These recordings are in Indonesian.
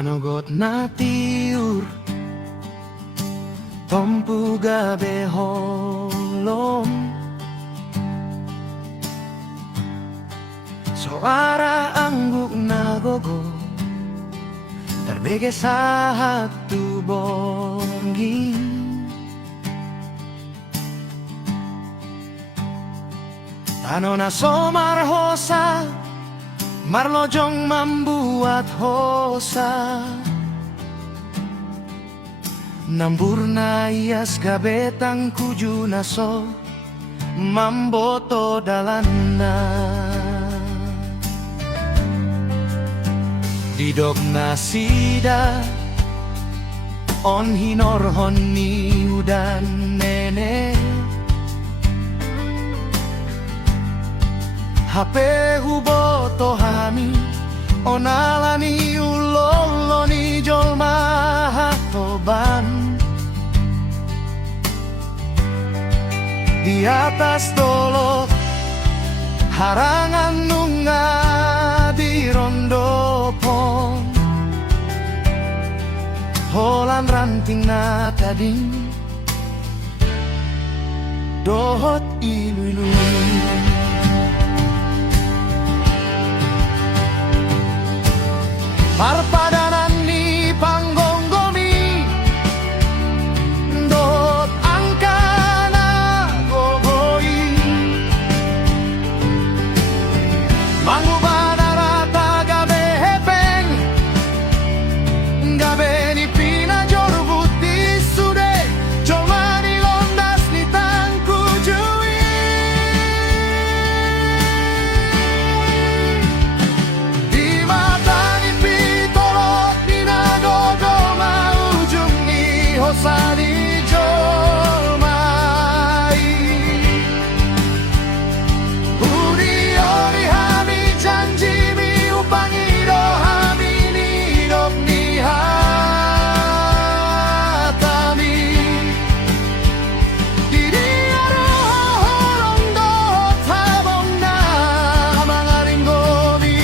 Panogot na tiur Tompu gabe holom Suara angguk nagogo Terbege satu bongi Tanona somar hosa Marlojong membuat hosa Nampurna ias kabetang kuju naso Mamboto dalana Didok nasida On hinor honi udan nene Hape huboto hami Onalani uloloni jolma hatoban Di atas tolo Harangan nunga di rondo pon Holan ranting na tading Dohot ilu-ilu Parpadanan ni panggonggomi Dot angkana gogoi Mangubana rata gabe hepeng Gabe ni pina jorbuti sude Joma ni londas ni tangku jui Di mata Sani jolmai Uni ori hami janji mi upangido hami nidop ni hatami Didi aroholong dohot habong na mangaring gomi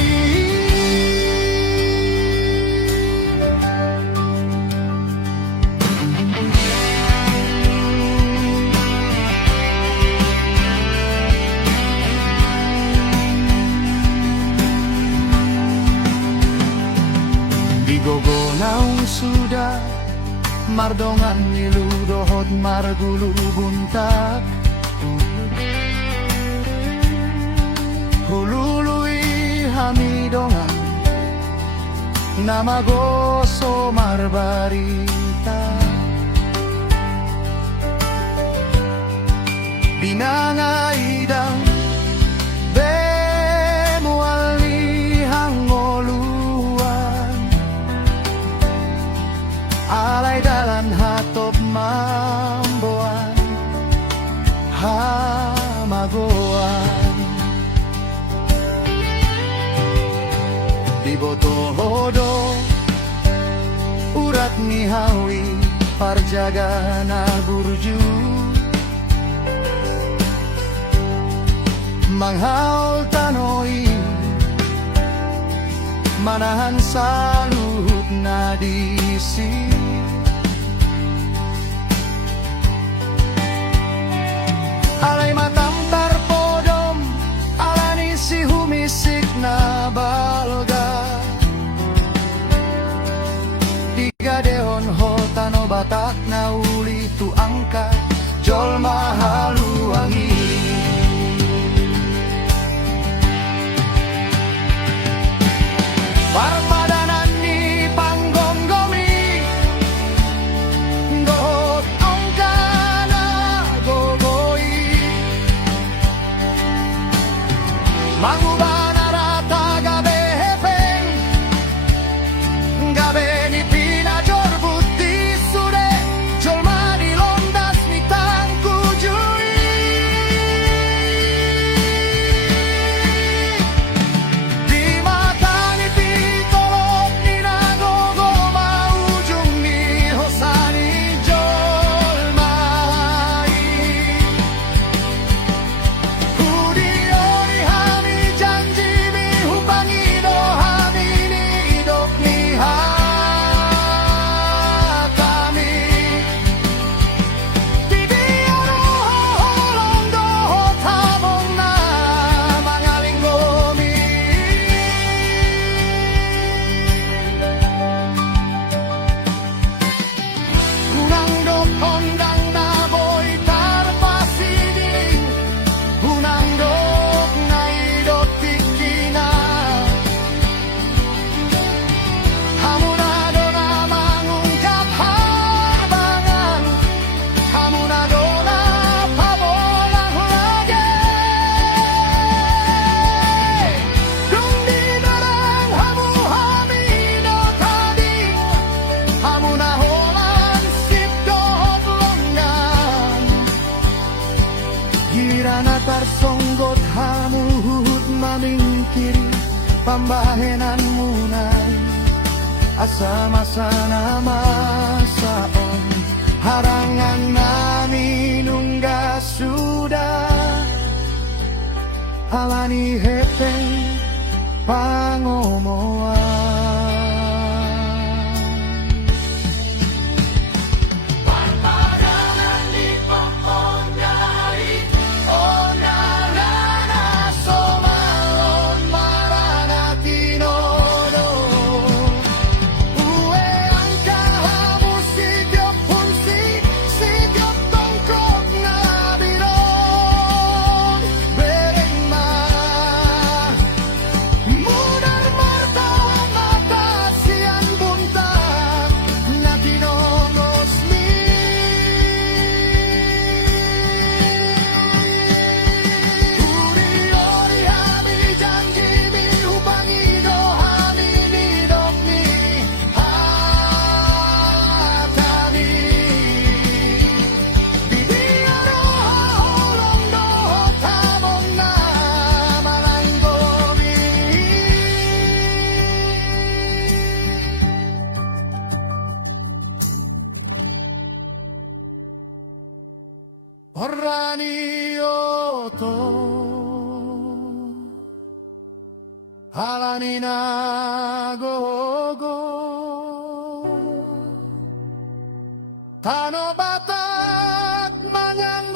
Gogo naung sudah Mardongan nilu dohot margulu buntak Hulului hamidongan Nama goso marbarita Binanga idang Bemuali hangolu Alay dalan hatop mamboan Hamagoan Di boto hodo Urat ni hawi Parjaga na burju Manghaul tanoi Manahan salut na disi Alay matamtar podom Alani si humisik na balga Diga dehon hotano batak na uli tu angkat Jol mahaluangi Parpadanan ni panggonggomi Dohot angkana gogoi Mangubana rata gabe hepeng Gabe ni pina jorbuti sude Jolma di londas ni tangku jui Di mata ni pitolok ni nagogo Maujung ni hosani jolmai Hudi ori hami jang songgot hamuhut mamingkiri pambahenan munay asa masana masaon harangan namin nungga sudah alani hepeng pangomoan. Orani oto halani nagogo tano batak manyang